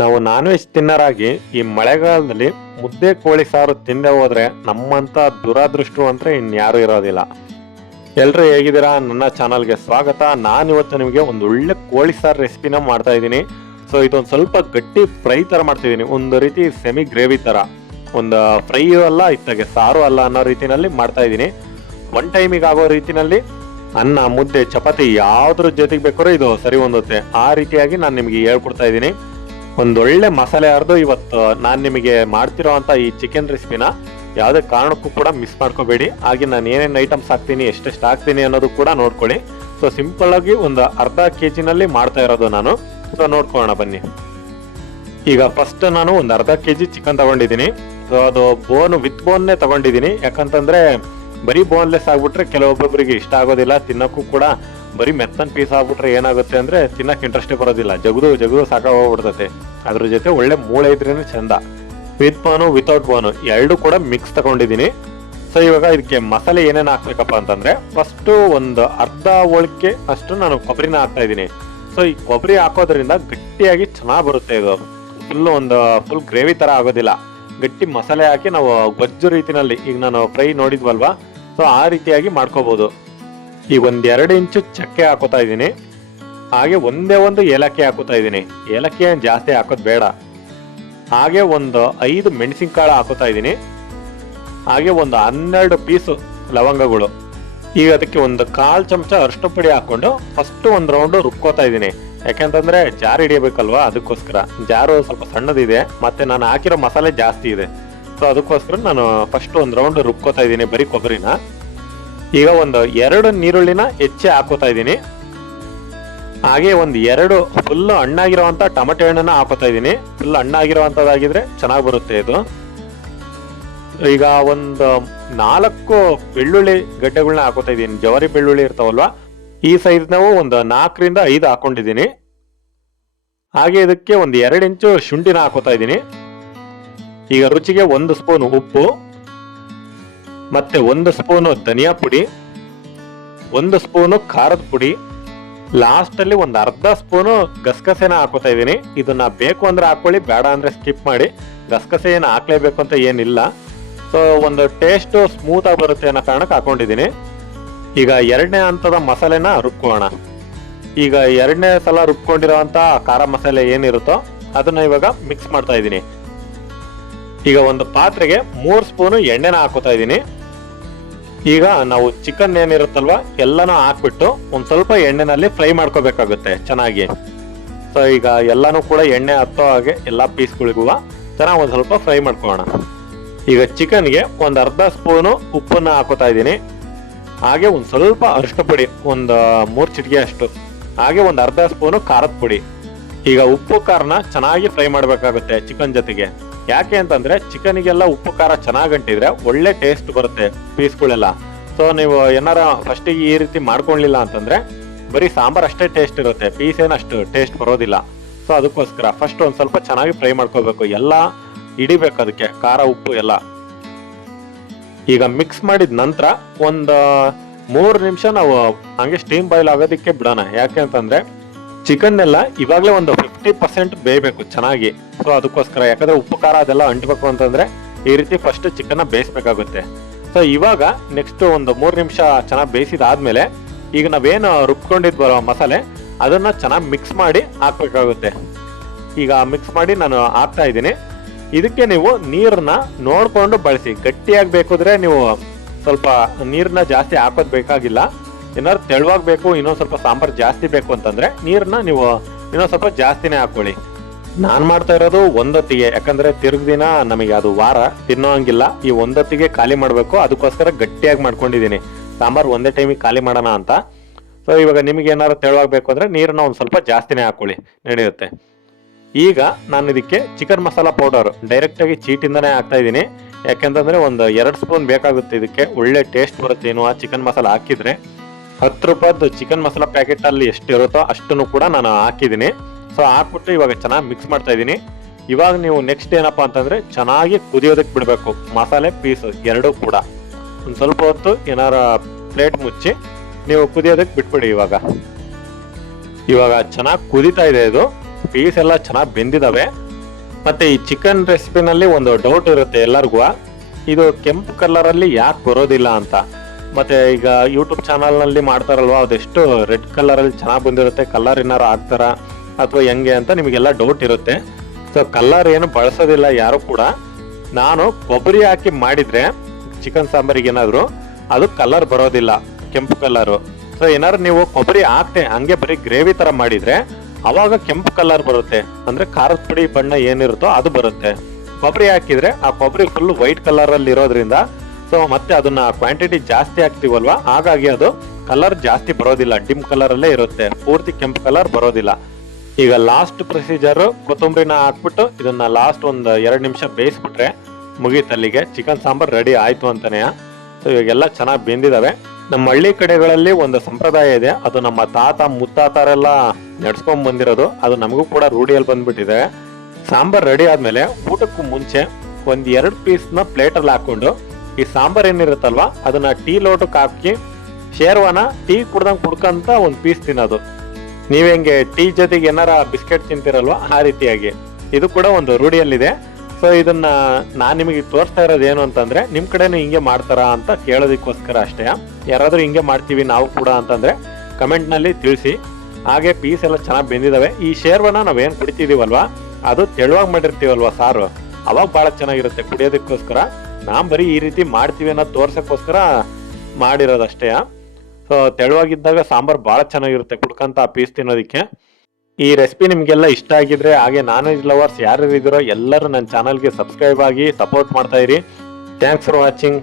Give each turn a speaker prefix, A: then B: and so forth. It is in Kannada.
A: ನಾವು ನಾನ್ ವೆಜ್ ತಿನ್ನರಾಗಿ ಈ ಮಳೆಗಾಲದಲ್ಲಿ ಮುದ್ದೆ ಕೋಳಿ ಸಾರು ತಿಂದೆ ಹೋದ್ರೆ ನಮ್ಮಂತ ದುರಾದೃಷ್ಟು ಅಂದ್ರೆ ಇನ್ಯಾರು ಇರೋದಿಲ್ಲ. ಎಲ್ರು ಹೇಗಿದ್ದೀರಾ? ನನ್ನ ಚಾನಲ್ಗೆ ಸ್ವಾಗತ. ನಾನು ಇವತ್ತು ನಿಮಗೆ ಒಂದು ಒಳ್ಳೆ ಕೋಳಿ ಸಾರು ರೆಸಿಪಿನ ಮಾಡ್ತಾ ಇದ್ದೀನಿ. ಸೊ ಇದೊಂದು ಸ್ವಲ್ಪ ಗಟ್ಟಿ ಫ್ರೈ ತರ ಮಾಡ್ತಿದ್ದೀನಿ ಒಂದು ರೀತಿ ಸೆಮಿ ಗ್ರೇವಿ ತರ ಒಂದು ಫ್ರೈ ಅಲ್ಲ, ಇತ್ತಾಗೆ ಸಾರು ಅಲ್ಲ ಅನ್ನೋ ರೀತಿನಲ್ಲಿ ಮಾಡ್ತಾ ಇದ್ದೀನಿ. ಒನ್ ಟೈಮಿಗೆ ಆಗೋ ರೀತಿನಲ್ಲಿ ಅನ್ನ, ಮುದ್ದೆ, ಚಪಾತಿ ಯಾವ್ದ್ರ ಜೊತೆಗೆ ಬೇಕಾದ್ರೂ ಇದು ಸರಿ ಹೊಂದುತ್ತೆ. ಆ ರೀತಿಯಾಗಿ ನಾನು ನಿಮಗೆ ಹೇಳ್ಕೊಡ್ತಾ ಇದ್ದೀನಿ. ಒಂದೊಳ್ಳೆ ಮಸಾಲೆ ಅರ್ದು ಇವತ್ತು ನಾನು ನಿಮಗೆ ಮಾಡ್ತಿರೋ ಅಂತ ಈ ಚಿಕನ್ ರೆಸಿಪಿನ ಯಾವುದೇ ಕಾರಣಕ್ಕೂ ಕೂಡ ಮಿಸ್ ಮಾಡ್ಕೋಬೇಡಿ. ಹಾಗೆ ನಾನು ಏನೇನು ಐಟಮ್ಸ್ ಹಾಕ್ತೀನಿ, ಎಷ್ಟೆಷ್ಟು ಹಾಕ್ತೀನಿ ಅನ್ನೋದು ಕೂಡ ನೋಡ್ಕೊಳ್ಳಿ. ಸೊ ಸಿಂಪಲ್ ಆಗಿ ಒಂದು ಅರ್ಧ ಕೆ ಜಿನಲ್ಲಿ ಮಾಡ್ತಾ ಇರೋದು ನಾನು. ಸೊ ನೋಡ್ಕೊಳ್ಳೋಣ ಬನ್ನಿ. ಈಗ ಫಸ್ಟ್ ನಾನು ಒಂದು ಅರ್ಧ ಕೆ ಜಿ ಚಿಕನ್ ತಗೊಂಡಿದ್ದೀನಿ. ಸೊ ಅದು ಬೋನ್ ವಿತ್ ಬೋನ್ನೇ ತಗೊಂಡಿದ್ದೀನಿ. ಯಾಕಂತಂದ್ರೆ ಬರೀ ಬೋನ್ಲೆಸ್ ಆಗ್ಬಿಟ್ರೆ ಕೆಲವೊಬ್ಬೊಬ್ಬರಿಗೆ ಇಷ್ಟ ಆಗೋದಿಲ್ಲ. ತಿನ್ನೋಕ್ಕೂ ಕೂಡ ಬರೀ ಮೆತ್ತನ್ ಪೀಸ್ ಆಗ್ಬಿಟ್ರೆ ಏನಾಗುತ್ತೆ ಅಂದರೆ ತಿನ್ನಕ್ಕೆ ಇಂಟ್ರೆಸ್ಟೇ ಬರೋದಿಲ್ಲ. ಜಗದು ಜಗದು ಸಾಕಾಗೋಗ್ಬಿಡ್ತತೆ ಅದ್ರ ಜೊತೆ ಒಳ್ಳೆ ಮೂಳೆ ಇದ್ರೇನೆ ಚಂದ. ವಿತ್ ಬಾನು ವಿತೌಟ್ ಬಾನು ಎರಡು ಕೂಡ ಮಿಕ್ಸ್ ತಗೊಂಡಿದ್ದೀನಿ. ಸೊ ಇವಾಗ ಇದಕ್ಕೆ ಮಸಾಲೆ ಏನೇನು ಹಾಕ್ಬೇಕಪ್ಪ ಅಂತಂದ್ರೆ ಫಸ್ಟ್ ಒಂದು ಅರ್ಧ ಹೋಳಿಕೆ ಫಸ್ಟ್ ನಾನು ಕೊಬ್ಬರಿನ ಹಾಕ್ತಾ ಇದ್ದೀನಿ. ಸೊ ಈ ಕೊಬ್ಬರಿ ಹಾಕೋದ್ರಿಂದ ಗಟ್ಟಿಯಾಗಿ ಚೆನ್ನಾಗಿ ಬರುತ್ತೆ ಇದು. ಫುಲ್ ಒಂದು ಫುಲ್ ಗ್ರೇವಿ ತರ ಆಗೋದಿಲ್ಲ. ಗಟ್ಟಿ ಮಸಾಲೆ ಹಾಕಿ ನಾವು ಗೊಜ್ಜು ರೀತಿನಲ್ಲಿ ಈಗ ನಾನು ಫ್ರೈ ನೋಡಿದ್ವಲ್ವಾ? ಸೊ ಆ ರೀತಿಯಾಗಿ ಮಾಡ್ಕೋಬಹುದು ಈ ಒಂದ್ ಎರಡು ಇಂಚು ಚಕ್ಕೆ ಹಾಕೋತಾ ಇದ್ದೀನಿ. ಹಾಗೆ ಒಂದೇ ಒಂದು ಏಲಕ್ಕಿ ಹಾಕುತ್ತಾ ಇದ್ದೀನಿ. ಏಲಕ್ಕಿ ಏನು ಜಾಸ್ತಿ ಹಾಕೋದು ಬೇಡ. ಹಾಗೆ ಒಂದು ಐದು ಮೆಣಸಿನಕಾಳು ಹಾಕೋತಾ ಇದ್ದೀನಿ. ಹಾಗೆ ಒಂದು ಹನ್ನೆರಡು ಪೀಸು ಲವಂಗಗಳು. ಈಗ ಅದಕ್ಕೆ ಒಂದು ಕಾಲು ಚಮಚ ಅರಿಷ್ಟು ಪುಡಿ ಹಾಕೊಂಡು ಫಸ್ಟ್ ಒಂದು ರೌಂಡ್ ರುಬ್ಕೋತಾ ಇದ್ದೀನಿ. ಯಾಕೆಂತಂದ್ರೆ ಜಾರ್ ಹಿಡಿಯಬೇಕಲ್ವಾ? ಅದಕ್ಕೋಸ್ಕರ. ಜಾರು ಸ್ವಲ್ಪ ಸಣ್ಣದಿದೆ, ಮತ್ತೆ ನಾನು ಹಾಕಿರೋ ಮಸಾಲೆ ಜಾಸ್ತಿ ಇದೆ. ಸೊ ಅದಕ್ಕೋಸ್ಕರ ನಾನು ಫಸ್ಟ್ ಒಂದು ರೌಂಡ್ ರುಬ್ಕೋತಾ ಇದ್ದೀನಿ ಬರೀ ಕೊಬ್ಬರಿನ. ಈಗ ಒಂದು ಎರಡು ನೀರುಳ್ಳಿನ ಹೆಚ್ಚೆ ಹಾಕೋತಾ ಇದ್ದೀನಿ. ಹಾಗೆ ಒಂದು ಎರಡು ಫುಲ್ ಹಣ್ಣಾಗಿರುವಂತ ಟೊಮೆಟೊ ಹಣ್ಣನ್ನ ಹಾಕೋತಾ ಇದ್ದೀನಿ. ಫುಲ್ ಹಣ್ಣಾಗಿರುವಂಥದ್ದಾಗಿದ್ರೆ ಚೆನ್ನಾಗಿ ಬರುತ್ತೆ ಇದು. ಈಗ ಒಂದು ನಾಲ್ಕು ಬೆಳ್ಳುಳ್ಳಿ ಗಡ್ಡೆಗಳನ್ನ ಹಾಕೋತಾ ಇದ್ದೀನಿ. ಜವಾರಿ ಬೆಳ್ಳುಳ್ಳಿ ಇರ್ತಾವಲ್ವಾ? ಈ ಸೈಜ್ ನಾವು ಒಂದು ನಾಲ್ಕರಿಂದ ಐದು ಹಾಕೊಂಡಿದ್ದೀನಿ. ಹಾಗೆ ಇದಕ್ಕೆ ಒಂದು ಎರಡು ಇಂಚು ಶುಂಠಿನ ಹಾಕೋತಾ ಇದ್ದೀನಿ. ಈಗ ರುಚಿಗೆ ಒಂದು ಸ್ಪೂನ್ ಉಪ್ಪು, ಮತ್ತೆ ಒಂದು ಸ್ಪೂನು ಧನಿಯಾ ಪುಡಿ, ಒಂದು ಸ್ಪೂನು ಖಾರದ ಪುಡಿ ಲಾಸ್ಟ್ ಅಲ್ಲಿ ಒಂದು ಅರ್ಧ ಸ್ಪೂನು ಗಸಗಸೆನ ಹಾಕೋತಾ ಇದ್ದೀನಿ. ಇದನ್ನ ಬೇಕು ಅಂದ್ರೆ ಹಾಕೊಳ್ಳಿ, ಬೇಡ ಅಂದ್ರೆ ಸ್ಕಿಪ್ ಮಾಡಿ. ಗಸಗಸೆ ಏನು ಹಾಕ್ಲೇಬೇಕು ಅಂತ ಏನಿಲ್ಲ. ಸೊ ಒಂದು ಟೇಸ್ಟ್ ಸ್ಮೂತ್ ಆಗಿ ಬರುತ್ತೆ ಅನ್ನೋ ಕಾರಣಕ್ಕೆ ಹಾಕೊಂಡಿದ್ದೀನಿ. ಈಗ ಎರಡನೇ ಹಂತದ ಮಸಾಲೆನ ರುಬ್ಕೋಣ ಈಗ ಎರಡನೇ ಸಲ ರುಬ್ಕೊಂಡಿರೋಂತ ಖಾರ ಮಸಾಲೆ ಏನಿರುತ್ತೋ ಅದನ್ನ ಇವಾಗ ಮಿಕ್ಸ್ ಮಾಡ್ತಾ ಇದ್ದೀನಿ. ಈಗ ಒಂದು ಪಾತ್ರೆಗೆ ಮೂರು ಸ್ಪೂನು ಎಣ್ಣೆನ ಹಾಕೋತಾ ಇದ್ದೀನಿ. ಈಗ ನಾವು ಚಿಕನ್ ಏನಿರುತ್ತಲ್ವಾ, ಎಲ್ಲಾನು ಹಾಕ್ಬಿಟ್ಟು ಒಂದ್ ಸ್ವಲ್ಪ ಎಣ್ಣೆನಲ್ಲಿ ಫ್ರೈ ಮಾಡ್ಕೋಬೇಕಾಗುತ್ತೆ ಚೆನ್ನಾಗಿ. ಸೊ ಈಗ ಎಲ್ಲಾನು ಕೂಡ ಎಣ್ಣೆ ಹತ್ತೋ ಹಾಗೆ ಎಲ್ಲಾ ಪೀಸ್ಗಳಿಗೂ ಚೆನ್ನಾಗಿ ಒಂದ್ ಸ್ವಲ್ಪ ಫ್ರೈ ಮಾಡ್ಕೋಣ ಈಗ ಚಿಕನ್ಗೆ ಒಂದು ಅರ್ಧ ಸ್ಪೂನು ಉಪ್ಪನ್ನ ಹಾಕೋತಾ ಇದ್ದೀನಿ. ಹಾಗೆ ಒಂದು ಸ್ವಲ್ಪ ಅರಿಶಿನ ಪುಡಿ, ಒಂದು ಮೂರ್ ಚಿಟಿಕೆ ಅಷ್ಟು. ಹಾಗೆ ಒಂದು ಅರ್ಧ ಸ್ಪೂನು ಖಾರದ ಪುಡಿ. ಈಗ ಉಪ್ಪು ಖಾರನ ಚೆನ್ನಾಗಿ ಫ್ರೈ ಮಾಡಬೇಕಾಗುತ್ತೆ ಚಿಕನ್ ಜೊತೆಗೆ. ಯಾಕೆ ಅಂತಂದ್ರೆ ಚಿಕನ್ಗೆಲ್ಲ ಉಪ್ಪು, ಖಾರ ಚೆನ್ನಾಗಿ ಅಂಟಿದ್ರೆ ಒಳ್ಳೆ ಟೇಸ್ಟ್ ಬರುತ್ತೆ ಪೀಸ್ಗಳೆಲ್ಲ. ಸೊ ನೀವು ಏನಾರ ಫಸ್ಟಿಗೆ ಈ ರೀತಿ ಮಾಡ್ಕೊಳ್ಲಿಲ್ಲ ಅಂತಂದ್ರೆ ಬರೀ ಸಾಂಬಾರ್ ಅಷ್ಟೇ ಟೇಸ್ಟ್ ಇರುತ್ತೆ, ಪೀಸ್ ಏನು ಅಷ್ಟು ಟೇಸ್ಟ್ ಬರೋದಿಲ್ಲ. ಸೊ ಅದಕ್ಕೋಸ್ಕರ ಫಸ್ಟ್ ಒಂದು ಸ್ವಲ್ಪ ಚೆನ್ನಾಗಿ ಫ್ರೈ ಮಾಡ್ಕೋಬೇಕು ಎಲ್ಲ ಹಿಡಿಬೇಕು ಅದಕ್ಕೆ, ಖಾರ, ಉಪ್ಪು ಎಲ್ಲ. ಈಗ ಮಿಕ್ಸ್ ಮಾಡಿದ ನಂತರ ಒಂದು, ಮೂರು ನಿಮಿಷ ನಾವು ಹಂಗೆ ಸ್ಟೀಮ್ ಬಾಯ್ಲ್ ಆಗೋದಕ್ಕೆ ಬಿಡೋಣ. ಯಾಕೆ ಅಂತಂದ್ರೆ ಚಿಕನ್ ಎಲ್ಲ ಇವಾಗಲೇ ಒಂದು ಫಿಫ್ಟಿ ಪರ್ಸೆಂಟ್ ಬೇಯಬೇಕು ಚೆನ್ನಾಗಿ. ಸೊ ಅದಕ್ಕೋಸ್ಕರ ಯಾಕಂದ್ರೆ ಉಪ್ಪು ಖಾರ ಅದೆಲ್ಲ ಅಂಟಬೇಕು ಅಂತಂದ್ರೆ ಈ ರೀತಿ ಫಸ್ಟ್ ಚಿಕನ್ ಬೇಯಿಸ್ಬೇಕಾಗುತ್ತೆ. ಸೊ ಇವಾಗ ನೆಕ್ಸ್ಟ್ ಒಂದು ಮೂರು ನಿಮಿಷ ಚೆನ್ನಾಗಿ ಬೇಯಿಸಿದಾದ್ಮೇಲೆ ಈಗ ನಾವೇನು ರುಬ್ಕೊಂಡಿದ್ವಲ್ಲ ಮಸಾಲೆ, ಅದನ್ನ ಚೆನ್ನಾಗಿ ಮಿಕ್ಸ್ ಮಾಡಿ ಹಾಕ್ಬೇಕಾಗುತ್ತೆ. ಈಗ ಮಿಕ್ಸ್ ಮಾಡಿ ನಾನು ಹಾಕ್ತಾ ಇದ್ದೀನಿ. ಇದಕ್ಕೆ ನೀವು ನೀರನ್ನ ನೋಡ್ಕೊಂಡು ಬಳಸಿ. ಗಟ್ಟಿಯಾಗಿ ಬೇಕಿದ್ರೆ ನೀವು ಸ್ವಲ್ಪ ನೀರನ್ನ ಜಾಸ್ತಿ ಹಾಕೋದು ಬೇಕಾಗಿಲ್ಲ. ಏನಾದ್ರು ತೆಳುವಾಗಬೇಕು ಬೇಕು, ಇನ್ನೊಂದ್ ಸ್ವಲ್ಪ ಸಾಂಬಾರ್ ಜಾಸ್ತಿ ಬೇಕು ಅಂತಂದ್ರೆ ನೀರನ್ನ ನೀವು ಇನ್ನೊಂದು ಸ್ವಲ್ಪ ಜಾಸ್ತಿನೇ ಹಾಕೊಳ್ಳಿ. ನಾನು ಮಾಡ್ತಾ ಇರೋದು ಒಂದೊತ್ತಿಗೆ, ಯಾಕಂದ್ರೆ ತಿರುಗ್ ದಿನ ನಮಗೆ ಅದು ವಾರ ತಿನ್ನೋ ಹಂಗಿಲ್ಲ ಈ ಒಂದೊತ್ತಿಗೆ ಖಾಲಿ ಮಾಡಬೇಕು, ಅದಕ್ಕೋಸ್ಕರ ಗಟ್ಟಿಯಾಗಿ ಮಾಡ್ಕೊಂಡಿದೀನಿ. ಸಾಂಬಾರ್ ಒಂದೇ ಟೈಮಿಗೆ ಖಾಲಿ ಮಾಡೋಣ ಅಂತ. ಸೊ ಇವಾಗ ನಿಮಗೆ ಏನಾದ್ರು ತೆಳುವಾಗಬೇಕು ಅಂದ್ರೆ ನೀರನ್ನ ಒಂದು ಸ್ವಲ್ಪ ಜಾಸ್ತಿನೇ ಹಾಕೊಳ್ಳಿ ನಡೆಯುತ್ತೆ ಈಗ ನಾನು ಇದಕ್ಕೆ ಚಿಕನ್ ಮಸಾಲ ಪೌಡರ್ ಡೈರೆಕ್ಟ್ ಆಗಿ ಚೀಟಿಂದಾನೇ ಹಾಕ್ತಾ ಇದ್ದೀನಿ ಯಾಕೆಂತಂದ್ರೆ ಒಂದು ಎರಡು ಸ್ಪೂನ್ ಬೇಕಾಗುತ್ತೆ, ಇದಕ್ಕೆ ಒಳ್ಳೆ ಟೇಸ್ಟ್ ಬರುತ್ತೆ. ಏನು ಆ ಚಿಕನ್ ಮಸಾಲ ಹಾಕಿದ್ರೆ ಹತ್ತು ರೂಪಾಯ್ದು ಚಿಕನ್ ಮಸಾಲ ಪ್ಯಾಕೆಟ್ ಅಲ್ಲಿ ಎಷ್ಟು ಇರುತ್ತೋ ಅಷ್ಟನ್ನು ಕೂಡ ನಾನು ಹಾಕಿದ್ದೀನಿ. ಸೊ ಹಾಕ್ಬಿಟ್ಟು ಇವಾಗ ಚೆನ್ನಾಗಿ ಮಿಕ್ಸ್ ಮಾಡ್ತಾ ಇದ್ದೀನಿ. ಇವಾಗ ನೀವು ನೆಕ್ಸ್ಟ್ ಏನಪ್ಪ ಅಂತಂದ್ರೆ ಚೆನ್ನಾಗಿ ಕುದಿಯೋದಕ್ಕೆ ಬಿಡಬೇಕು. ಮಸಾಲೆ ಪೀಸ್ ಎರಡೂ ಕೂಡ. ಒಂದು ಸ್ವಲ್ಪ ಹೊತ್ತು ಏನಾರ ಪ್ಲೇಟ್ ಮುಚ್ಚಿ ನೀವು ಕುದಿಯೋದಕ್ಕೆ ಬಿಟ್ಬಿಡಿ ಇವಾಗ. ಇವಾಗ ಚೆನ್ನಾಗಿ ಕುದಿತಾ ಇದೆ ಇದು. ಪೀಸ್ ಎಲ್ಲ ಚೆನ್ನಾಗಿ ಬೆಂದಿದ್ದಾವೆ ಮತ್ತೆ ಈ ಚಿಕನ್ ರೆಸಿಪಿನಲ್ಲಿ ಒಂದು ಡೌಟ್ ಇರುತ್ತೆ ಎಲ್ಲರಿಗೂ. ಇದು ಕೆಂಪು ಕಲರಲ್ಲಿ ಯಾಕೆ ಬರೋದಿಲ್ಲ ಅಂತ. ಮತ್ತೆ ಈಗ ಯೂಟ್ಯೂಬ್ ಚಾನಲ್ನಲ್ಲಿ ಮಾಡ್ತಾರಲ್ವಾ? ಅದೆಷ್ಟು ರೆಡ್ ಕಲರಲ್ಲಿ ಚೆನ್ನಾಗಿ ಬಂದಿರುತ್ತೆ ಕಲರ್ ಏನಾರು ಹಾಕ್ತಾರ ಅಥವಾ ಹೆಂಗೆ ಅಂತ ನಿಮಗೆಲ್ಲ ಡೌಟ್ ಇರುತ್ತೆ. ಸೊ ಕಲರ್ ಏನು ಬಳಸೋದಿಲ್ಲ, ಯಾರು ಕೂಡ. ನಾನು ಕೊಬ್ಬರಿ ಹಾಕಿ ಮಾಡಿದ್ರೆ ಚಿಕನ್ ಸಾಂಬಾರಿಗೆ ಏನಾದ್ರು, ಅದು ಕಲರ್ ಬರೋದಿಲ್ಲ, ಕೆಂಪು ಕಲರು ಸೊ ಏನಾದ್ರು ನೀವು ಕೊಬ್ಬರಿ ಹಾಕ್ತೆ, ಹಂಗೆ ಬರೀ ಗ್ರೇವಿ ತರ ಮಾಡಿದ್ರೆ, ಅವಾಗ ಕೆಂಪು ಕಲರ್ ಬರುತ್ತೆ. ಅಂದ್ರೆ ಖಾರದ ಪುಡಿ ಬಣ್ಣ ಏನಿರುತ್ತೋ ಅದು ಬರುತ್ತೆ. ಕೊಬ್ಬರಿ ಹಾಕಿದ್ರೆ, ಆ ಕೊಬ್ಬರಿ ಫುಲ್ ವೈಟ್ ಕಲರ್ ಅಲ್ಲಿ ಇರೋದ್ರಿಂದ ಸೊ ಮತ್ತೆ ಅದನ್ನ ಕ್ವಾಂಟಿಟಿ ಜಾಸ್ತಿ ಹಾಕ್ತಿವಲ್ವಾ? ಹಾಗಾಗಿ ಅದು ಕಲರ್ ಜಾಸ್ತಿ ಬರೋದಿಲ್ಲ. ಡಿಮ್ ಕಲರ್ ಅಲ್ಲೇ ಇರುತ್ತೆ. ಪೂರ್ತಿ ಕೆಂಪು ಕಲರ್ ಬರೋದಿಲ್ಲ. ಈಗ ಲಾಸ್ಟ್ ಪ್ರೊಸೀಜರ್ ಕೊತ್ತಂಬರಿನ ಹಾಕ್ಬಿಟ್ಟು ಇದನ್ನ ಲಾಸ್ಟ್ ಒಂದು ಎರಡು ನಿಮಿಷ ಬೇಯಿಸ್ಬಿಟ್ರೆ ಮುಗೀತಲ್ಲಿಗೆ. ಚಿಕನ್ ಸಾಂಬಾರ್ ರೆಡಿ ಆಯ್ತು ಅಂತಾನೆ. ಸೊ ಇವಾಗೆಲ್ಲ ಚೆನ್ನಾಗಿ ಬೆಂದಿದಾವೆ. ನಮ್ಮ ಹಳ್ಳಿ ಕಡೆಗಳಲ್ಲಿ ಒಂದು ಸಂಪ್ರದಾಯ ಇದೆ. ಅದು ನಮ್ಮ ತಾತ, ಮುತ್ತಾತರೆಲ್ಲ ನಡ್ಸ್ಕೊಂಡ್ ಬಂದಿರೋದು. ಅದು ನಮಗೂ ಕೂಡ ರೂಢಿಯಲ್ಲಿ ಬಂದ್ಬಿಟ್ಟಿದೆ. ಸಾಂಬಾರ್ ರೆಡಿ ಆದ್ಮೇಲೆ ಊಟಕ್ಕೂ ಮುಂಚೆ ಒಂದ್ ಎರಡು ಪೀಸ್ನ ಪ್ಲೇಟಲ್ಲಿ ಹಾಕೊಂಡು ಈ ಸಾಂಬಾರ್ ಏನಿರುತ್ತಲ್ವಾ, ಅದನ್ನ ಟೀ ಲೋಟಕ್ಕೆ ಹಾಕಿ, ಶೇರ್ವಾನ, ಟೀ ಕುಡ್ದಂಗ್ ಕುಡ್ಕಂತ ಒಂದು ಪೀಸ್ ತಿನ್ನೋದು. ನೀವು ಹೆಂಗೆ ಟೀ ಜೊತೆಗೆ ಏನಾರ ಬಿಸ್ಕೆಟ್ ತಿಂತಿರಲ್ವಾ, ಆ ರೀತಿಯಾಗಿ. ಇದು ಕೂಡ ಒಂದು ರೂಢಿಯಲ್ಲಿದೆ. ಸೊ ಇದನ್ನ ನಾನು ನಿಮಗೆ ತೋರಿಸ್ತಾ ಇರೋದು ಏನು ಅಂತಂದ್ರೆ, ನಿಮ್ ಕಡೆನೂ ಹಿಂಗೆ ಮಾಡ್ತಾರಾ ಅಂತ ಕೇಳೋದಕ್ಕೋಸ್ಕರ ಅಷ್ಟೇ. ಯಾರಾದ್ರೂ ಹಿಂಗೆ ಮಾಡ್ತೀವಿ ನಾವು ಕೂಡ ಅಂತಂದ್ರೆ ಕಮೆಂಟ್ನಲ್ಲಿ ತಿಳಿಸಿ. ಹಾಗೆ ಪೀಸ್ ಎಲ್ಲ ಚೆನ್ನಾಗಿ ಬೆಂದಿದಾವೆ. ಈ ಶೇರ್ವನ ನಾವೇನ್ ಕುಡಿತಿದೀವಲ್ವಾ, ಅದು ತೆಳುವಾಗಿ ಮಾಡಿರ್ತೀವಲ್ವಾ ಸಾರು, ಅವಾಗ ಬಹಳ ಚೆನ್ನಾಗಿರುತ್ತೆ ಕುಡಿಯೋದಕ್ಕೋಸ್ಕರ. ನಾನ್ ಬರೀ ಈ ರೀತಿ ಮಾಡ್ತೀವಿ ಅನ್ನೋದು ತೋರ್ಸಕ್ಕೋಸ್ಕರ ಮಾಡಿರೋದಷ್ಟೇ. ಸೊ ತೆಳುವಾಗಿದ್ದಾಗ ಸಾಂಬಾರ್ ಬಹಳ ಚೆನ್ನಾಗಿರುತ್ತೆ, ಕುಡ್ಕಂತ ಆ ಪೀಸ್ ತಿನ್ನೋದಕ್ಕೆ. ಈ ರೆಸಿಪಿ ನಿಮ್ಗೆಲ್ಲ ಇಷ್ಟ ಆಗಿದ್ರೆ, ಹಾಗೆ ನಾನ್ ವೆಜ್ ಲವರ್ಸ್ ಯಾರು ಇದ್ದೀರೋ ಎಲ್ಲರೂ ನನ್ನ ಚಾನಲ್ಗೆ ಸಬ್ಸ್ಕ್ರೈಬ್ ಆಗಿ ಸಪೋರ್ಟ್ ಮಾಡ್ತಾ ಇರಿ. Thanks for watching